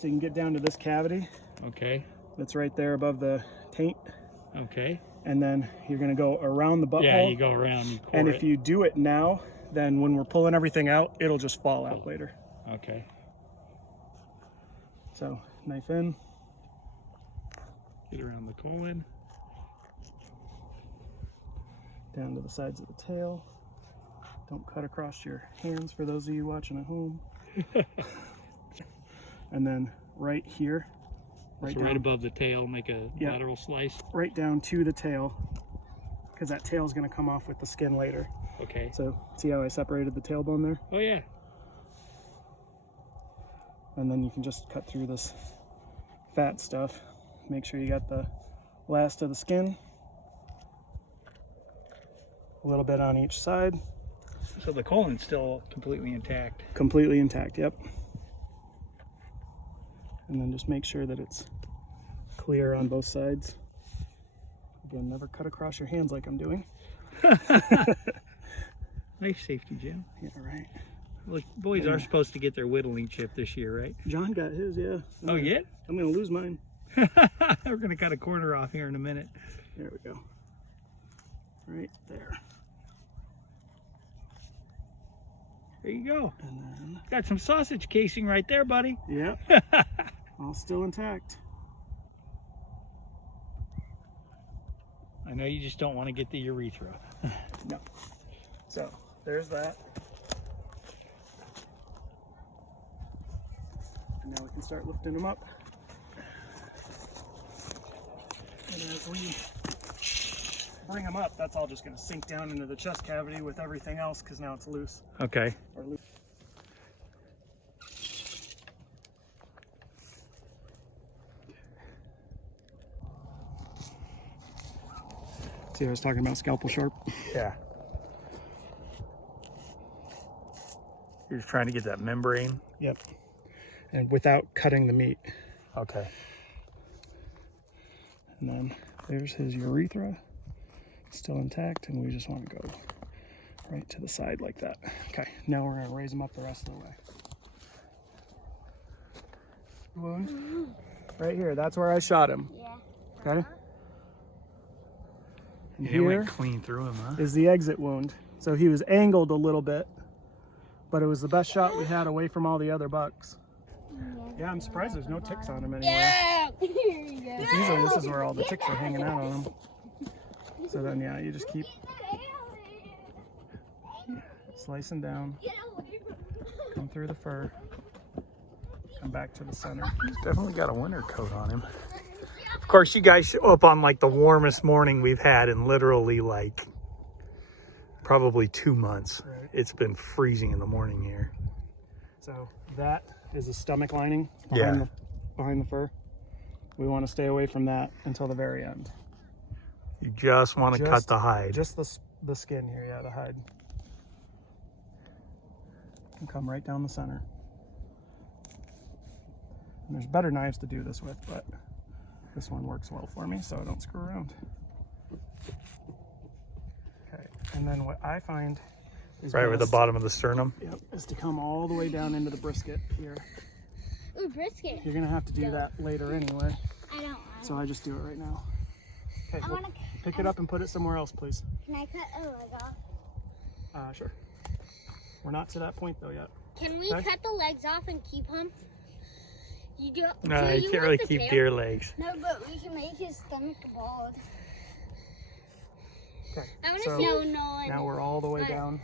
So you can get down to this cavity. Okay. That's right there above the taint. Okay. And then you're going to go around the butthole. Yeah, you go around. You and if you do it now, then when we're pulling everything out, it'll just fall out later. Okay. So knife in. Get around the colon. Down to the sides of the tail. Don't cut across your hands for those of you watching at home. And then right here. Right above the tail, make a lateral slice. Right down to the tail, because that tail is going to come off with the skin later. Okay. So see how I separated the tailbone there? Oh yeah. And then you can just cut through this fat stuff. Make sure you got the last of the skin. A little bit on each side. So the colon's still completely intact. Completely intact, yep. And then just make sure that it's clear on both sides. Again, never cut across your hands like I'm doing. Life safety, Jim. Yeah, right. Look, boys are supposed to get their whittling chip this year, right? John got his, yeah. Oh, yeah? I'm going to lose mine. We're going to cut a corner off here in a minute. There we go. Right there. There you go. And then... Got some sausage casing right there, buddy. Yep. All still intact. I know you just don't want to get the urethra. No. So, there's that. And now we can start lifting them up. And as we bring them up, that's all just going to sink down into the chest cavity with everything else because now it's loose. Okay. Or loose. See, I was talking about scalpel sharp. Yeah. You're just trying to get that membrane. Yep. And without cutting the meat. Okay. And then there's his urethra. Still intact, and we just want to go right to the side like that. Okay, now we're going to raise him up the rest of the way. Wound. Right here, that's where I shot him. Yeah. Okay? And It went here clean through him, huh? is the exit wound. So he was angled a little bit, but it was the best shot we had away from all the other bucks. Yeah, I'm surprised there's no ticks on him anywhere. Yeah. Here you go. Usually this is where all the ticks are hanging out on him. So then, yeah, you just keep slicing down, come through the fur, come back to the center. He's definitely got a winter coat on him. Of course, you guys show up on like the warmest morning we've had in literally like probably 2 months. Right. It's been freezing in the morning here. So that is the stomach lining Yeah. behind the fur. We want to stay away from that until the very end. You just want to cut the hide. Just the skin here, yeah, the hide. And come right down the center. And there's better knives to do this with, but this one works well for me, so I don't screw around. Okay, and then what I find is Right where the bottom of the sternum. Yep, is to come all the way down into the brisket here. Ooh, brisket. You're gonna have to do that later anyway, I don't want so I just do it right now. Okay, I well, want to. pick it up and put it somewhere else, please. Can I cut a leg off? Sure. We're not to that point though yet. Can we Okay. cut the legs off and keep him? You do. No, do you can't want really the keep tail? deer legs. No, but we can make his stomach bald. Okay. I want to so see. No, no. now we're all the way But down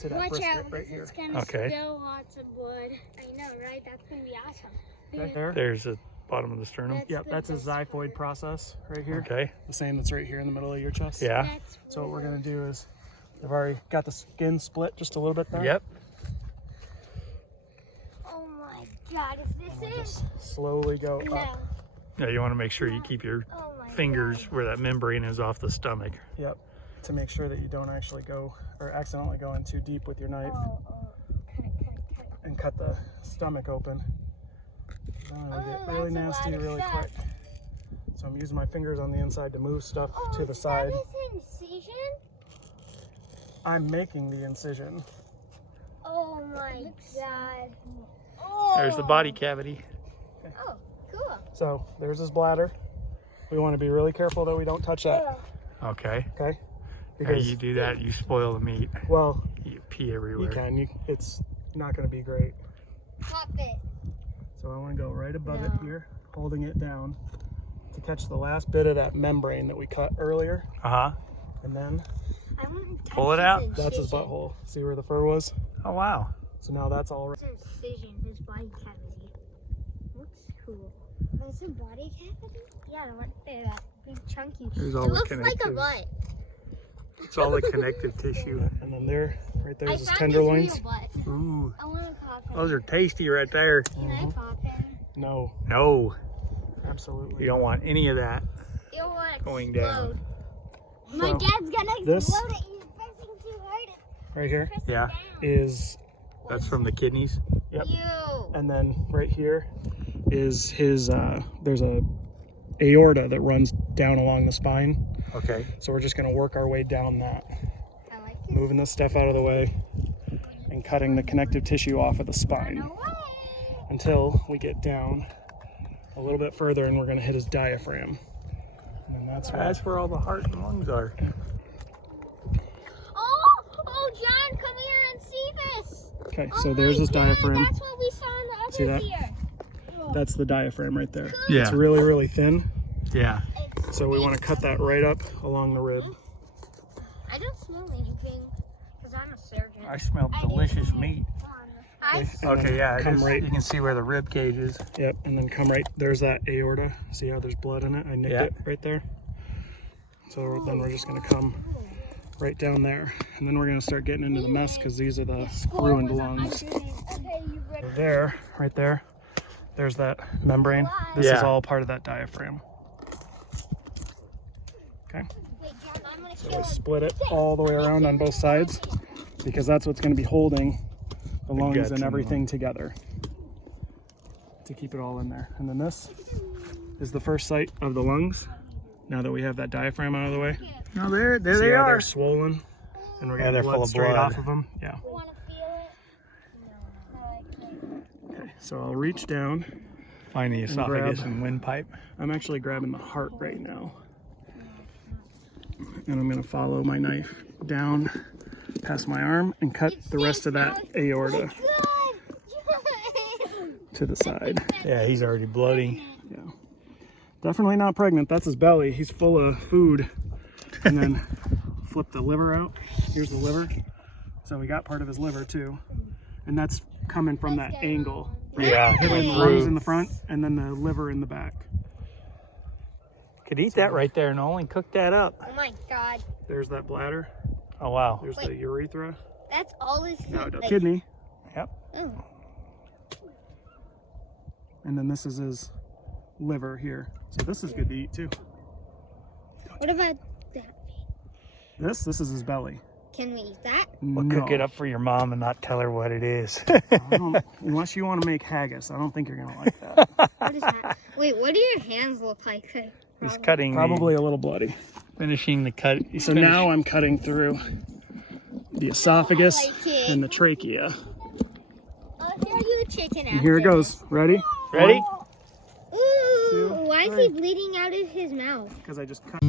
to that Watch brisket out, right because here. it's gonna Okay. spill lots of blood. I know, right? That's gonna be awesome. Okay, there. There's the bottom of the sternum. Yep, that's a xiphoid process right here. Okay. The same that's right here in the middle of your chest. Yeah. That's So what we're gonna do is, I've already got the skin split just a little bit there. Yep. Oh my God! Is this We'll it? just slowly go No. up. Yeah, you want to make sure you keep your Oh my fingers where that membrane is off the stomach. Yep. To make sure that you don't actually go or accidentally go in too deep with your knife God. Oh, cut it. and cut the stomach open. Then it'll get Oh, really that's a nasty lot of really fat. quick. So I'm using my fingers on the inside to move stuff Oh, to the is side. that his incision? I'm making the incision. Oh my God. There's the body cavity. So there's his bladder. We want to be really careful that we don't touch that. Okay. Okay. Yeah, you do that, you spoil the meat. Well, You pee everywhere. you can. It's not going to be great. Pop it. So I want to go right above it here, holding it down to catch the last bit of that membrane that we cut earlier. Uh-huh. And then I want to Pull it out. that's his butthole. See where the fur was? Oh, wow. So now that's all right. It's an incision, his body cavity. Looks cool. That's a body cavity? Yeah, the one there, that big chunky. There's all It the looks like a connective. butt. It's all the connective tissue. And then there, right I there's his found tenderloins. his real butt. Ooh, I want to pop it. those are tasty right there. Can I pop it? No, No, absolutely. you don't want any of that You want to going explode. down. My So, dad's gonna this- explode it. He's pressing too hard. Right here Press Yeah. it down. is, That's from the kidneys. Yep. Ew. and then right here is his, there's a aorta that runs down along the spine. Okay. So we're just going to work our way down that, I like this. moving this stuff out of the way and cutting the connective tissue off of the spine No way. until we get down a little bit further and we're going to hit his diaphragm. And then that's where, That's where all the heart and lungs are. Oh, John, come here and see this. okay, Oh so there's my his God, diaphragm. That's what we saw in the other See that? deer. That's the diaphragm right there. Yeah. It's really, really thin. Yeah. So we want to cut that right up along the rib. I don't smell anything because I'm a surgeon. I smell delicious meat. I Okay, yeah, it Come is. right- You can see where the rib cage is. Yep, and then come right, there's that aorta. See how there's blood in it? I nicked Yeah. it right there. So then we're just gonna come right down there. And then we're gonna start getting into the mess because these are the ruined lungs. Okay, you ready? There, right there, there's that membrane. This is Yeah. all part of that diaphragm. Okay, Wait, John, I'm gonna so kill we him. split it all the way around on both sides because that's what's gonna be holding the lungs guts and and everything together to keep it all in there. And then this is the first site of the lungs. Now that we have that diaphragm out of the way, Oh, there see they how are. they're swollen, and we're Yeah, getting they're blood full of straight blood. off of them. Yeah. You wanna feel it? No, I can't. Okay, so I'll reach down. Find the esophagus grab- and windpipe. I'm actually grabbing the heart right now, and I'm gonna follow my knife down past my arm and cut the rest of that aorta to the side. Yeah, he's already bloating. Yeah. Definitely not pregnant. That's his belly. He's full of food. And then flip the liver out. Here's the liver. So we got part of his liver too. And that's coming from that angle. Yeah, The hitting lungs in through. the front and then the liver in the back. Could eat that right there and only cook that up. Oh my God, There's that bladder. Oh, wow. There's the urethra. that's all his Now the like- kidney. Yep. Oh. And then this is his liver here. So this is good to eat too. What about that? This is his belly. Can we eat that? We'll No. cook it up for your mom and not tell her what it is. I don't- unless you want to make haggis, I don't think you're gonna like that. What is that? Wait, what do your hands look like? He's cutting, Probably a little bloody. finishing the cut. So now I'm cutting through the esophagus I like it. and the trachea. Oh, here you chicken And here it goes. Ready? Ready? Ooh, Two, why is three. he bleeding out of his mouth? Because I just cut.